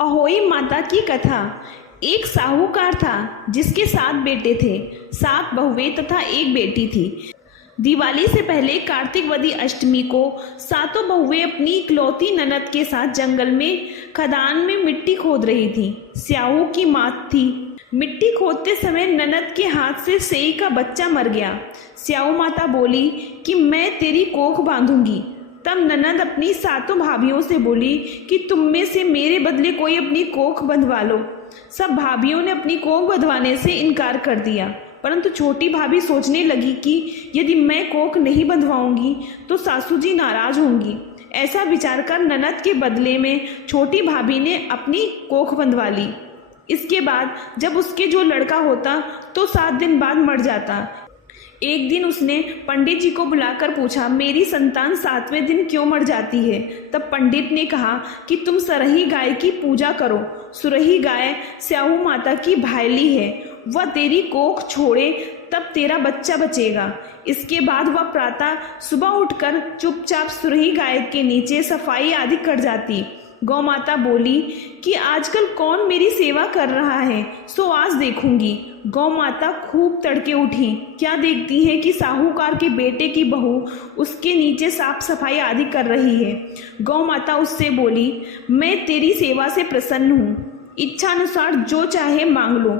अहोई माता की कथा। एक साहूकार था जिसके 7 बेटे थे, 7 बहुएं तथा एक बेटी थी। दिवाली से पहले कार्तिक वदी अष्टमी को सातों बहुएं अपनी इकलौती ननद के साथ जंगल में खदान में मिट्टी खोद रही थी। स्याहू की मात थी। मिट्टी खोदते समय ननद के हाथ से सेई का बच्चा मर गया। स्याहू माता बोली कि मैं तेरी कोख बांधूंगी। तब ननद अपनी सातों भाभियों से बोली कि तुम में से मेरे बदले कोई अपनी कोख बंधवा लो। सब भाभियों ने अपनी कोख बंधवाने से इनकार कर दिया, परंतु छोटी भाभी सोचने लगी कि यदि मैं कोख नहीं बंधवाऊंगी तो सासू जी नाराज होंगी। ऐसा विचार कर ननद के बदले में छोटी भाभी ने अपनी कोख बंधवा ली। इसके बाद जब उसके जो लड़का होता तो 7 दिन बाद मर जाता। एक दिन उसने पंडित जी को बुलाकर पूछा, मेरी संतान 7वें दिन क्यों मर जाती है? तब पंडित ने कहा कि तुम सरही गाय की पूजा करो। सुरही गाय स्याहू माता की भायली है, वह तेरी कोख छोड़े तब तेरा बच्चा बचेगा। इसके बाद वह प्रातः सुबह उठकर चुपचाप सुरही गाय के नीचे सफाई आदि कर जाती। गौ माता बोली कि आजकल कौन मेरी सेवा कर रहा है, सो आज देखूंगी। गौ माता खूब तड़के उठी। क्या देखती है कि साहूकार के बेटे की बहू उसके नीचे साफ सफाई आदि कर रही है। गौ माता उससे बोली, मैं तेरी सेवा से प्रसन्न हूँ, इच्छा अनुसार जो चाहे मांग लो।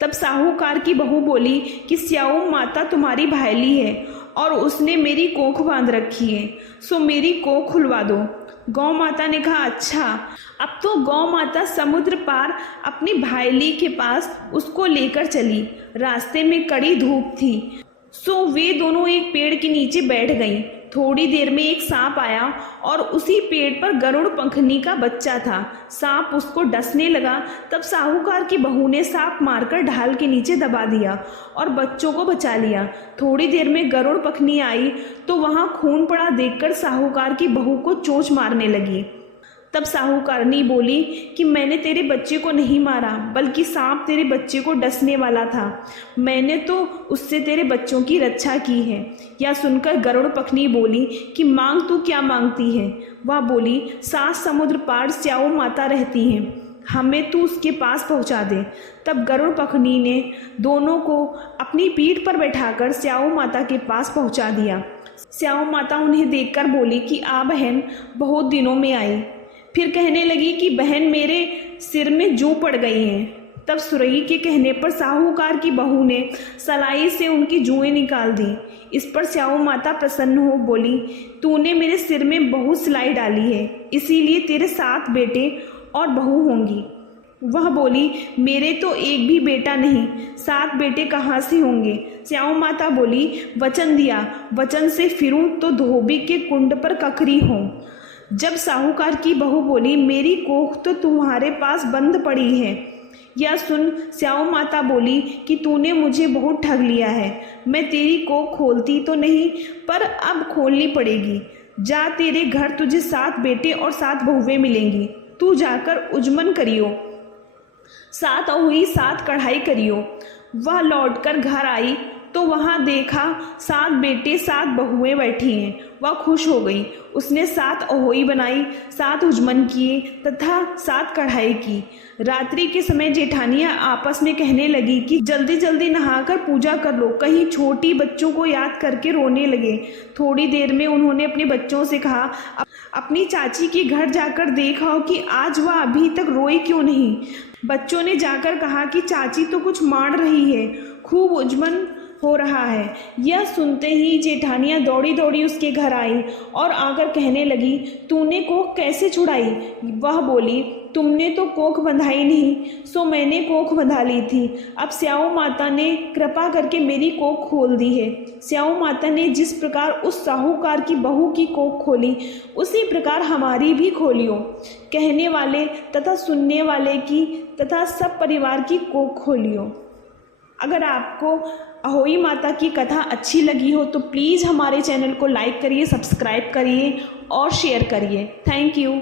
तब साहूकार की बहू बोली कि स्याहू माता तुम्हारी भायली है और उसने मेरी कोख बांध रखी है, सो मेरी कोख खुलवा दो। गौ माता ने कहा, अच्छा। अब तो गौ माता समुद्र पार अपनी भायली के पास उसको लेकर चली। रास्ते में कड़ी धूप थी, सो वे दोनों एक पेड़ के नीचे बैठ गईं। थोड़ी देर में एक सांप आया और उसी पेड़ पर गरुड़ पंखनी का बच्चा था। सांप उसको डसने लगा। तब साहूकार की बहू ने सांप मारकर ढाल के नीचे दबा दिया और बच्चों को बचा लिया। थोड़ी देर में गरुड़ पंखनी आई तो वहां खून पड़ा देखकर साहूकार की बहू को चोंच मारने लगी। तब साहूकारनी बोली कि मैंने तेरे बच्चे को नहीं मारा, बल्कि सांप तेरे बच्चे को डसने वाला था। मैंने तो उससे तेरे बच्चों की रक्षा की है। यह सुनकर गरुड़ पखनी बोली कि मांग तू क्या मांगती है? वह बोली, 7 समुद्र पार स्याहू माता रहती हैं, हमें तू उसके पास पहुंचा दे। तब गरुड़ पखनी ने दोनों को अपनी पीठ पर बैठाकर स्याहू माता के पास पहुंचा दिया। स्याहू माता उन्हें देखकर बोली कि आ बहन, बहुत दिनों में आई। फिर कहने लगी कि बहन मेरे सिर में जू पड़ गई हैं। तब सुरही के कहने पर साहूकार की बहू ने सलाई से उनकी जुएं निकाल दी। इस पर स्याहू माता प्रसन्न हो बोली, तूने मेरे सिर में बहुत सिलाई डाली है, इसीलिए तेरे 7 बेटे और बहू होंगी। वह बोली, मेरे तो एक भी बेटा नहीं, 7 बेटे कहाँ से होंगे? स्याहू माता बोली, वचन दिया, वचन से फिरूं तो धोबी के कुंड पर ककरी हो। जब साहूकार की बहू बोली, मेरी कोख तो तुम्हारे पास बंद पड़ी है। यह सुन स्याहू माता बोली कि तूने मुझे बहुत ठग लिया है। मैं तेरी कोख खोलती तो नहीं, पर अब खोलनी पड़ेगी। जा, तेरे घर तुझे 7 बेटे और 7 बहुएं मिलेंगी। तू जाकर उजमन करियो, 7 अहुई 7 कढ़ाई करियो। वह लौटकर घर आई तो वहां देखा 7 बेटे 7 बहुएं बैठी हैं। वह खुश हो गई। उसने 7 अहोई बनाई, 7 उजमन किए तथा 7 कढ़ाई की। रात्रि के समय जेठानियां आपस में कहने लगी कि जल्दी जल्दी नहाकर पूजा कर लो, कहीं छोटी बच्चों को याद करके रोने लगे। थोड़ी देर में उन्होंने अपने बच्चों से कहा, अपनी चाची के घर जाकर देखा कि आज वह अभी तक रोई क्यों नहीं। बच्चों ने जाकर कहा कि चाची तो कुछ मार रही है, खूब उजमन हो रहा है। यह सुनते ही जेठानियां दौड़ी दौड़ी उसके घर आई और आकर कहने लगी, तूने कोख कैसे छुड़ाई? वह बोली, तुमने तो कोख बंधाई नहीं, सो मैंने कोख बंधा ली थी। अब स्याहू माता ने कृपा करके मेरी कोख खोल दी है। स्याहू माता ने जिस प्रकार उस साहूकार की बहू की कोख खोली, उसी प्रकार हमारी भी खोलियो। कहने वाले तथा सुनने वाले की तथा सब परिवार की कोख खोलियो। अगर आपको अहोई माता की कथा अच्छी लगी हो तो प्लीज़ हमारे चैनल को लाइक करिए, सब्सक्राइब करिए और शेयर करिए। Thank you.